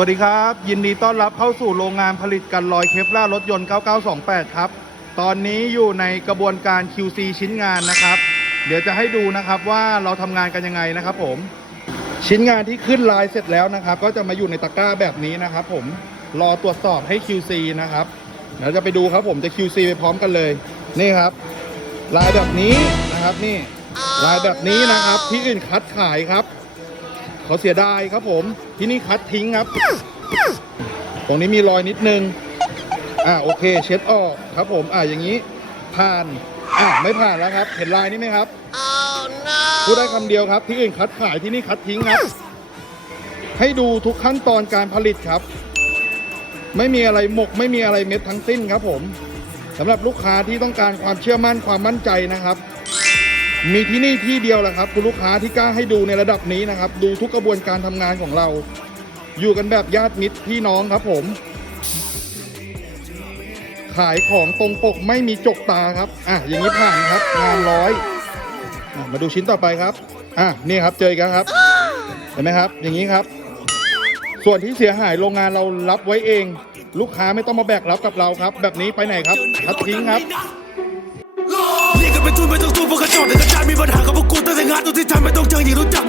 วัสดีครับ ยินดีต้อนรับเข้าสู่โรงงานผลิตกันลอยเคฟล่ารถยนต์ 9928 ครับ ตอนนี้อยู่ในกระบวนการ QC ชิ้นงานนะครับ เดี๋ยวจะให้ดูนะครับว่าเราทำงานกันยังไงนะครับผม ชิ้นงานที่ขึ้นลายเสร็จแล้วนะครับ ก็จะมาอยู่ในตะกร้าแบบนี้นะครับผม รอตรวจสอบให้ QC นะครับ เดี๋ยวจะไปดูครับผมจะ QC ไปพร้อมกันเลย นี่ครับ ลายแบบนี้นะครับนี่ ลายแบบนี้นะครับที่อื่นคัดขายครับ เขาเสียดายครับผมที่นี่คัดทิ้งครับ ตรงนี้มีรอยนิดนึง อ่าโอเค เช็ดออกครับผมอ่าอย่างนี้ผ่านอ่าไม่ผ่านแล้วครับ เห็นลายนี้ไหมครับพูดได้คำเดียวครับ ที่อื่นคัดขายที่นี่คัดทิ้งครับ ให้ดูทุกขั้นตอนการผลิตครับ ไม่มีอะไรหมก ไม่มีอะไรเม็ดทั้งสิ้นครับผมสำหรับลูกค้าที่ต้องการความเชื่อมั่นความมั่นใจนะครับ มีที่นี่ที่เดียวแหละครับคุณลูกค้าที่กล้าให้ดูในระดับนี้นะครับ ดูทุกกระบวนการทำงานของเรา อยู่กันแบบญาติมิตรพี่น้องครับผม ขายของตรงปกไม่มีจกตาครับ อะอย่างนี้ผ่านครับ งานร้อยอมาดูชิ้นต่อไปครับ อะนี่ครับเจอกันครับ เห็นไหมครับ อย่างนี้ครับ ส่วนที่เสียหายโรงงานเรารับไว้เอง ลูกค้าไม่ต้องมาแบกรับกับเราครับ แบบนี้ไปไหนครับคัดทิ้งครับ ไปทุนไม่ต้องทุนพวกกระจอกแต่กระจายมีปัญหากับพวกกูตั้งแต่งานตัวที่ทำไม่ต้องเจออย่างรู้จักไม่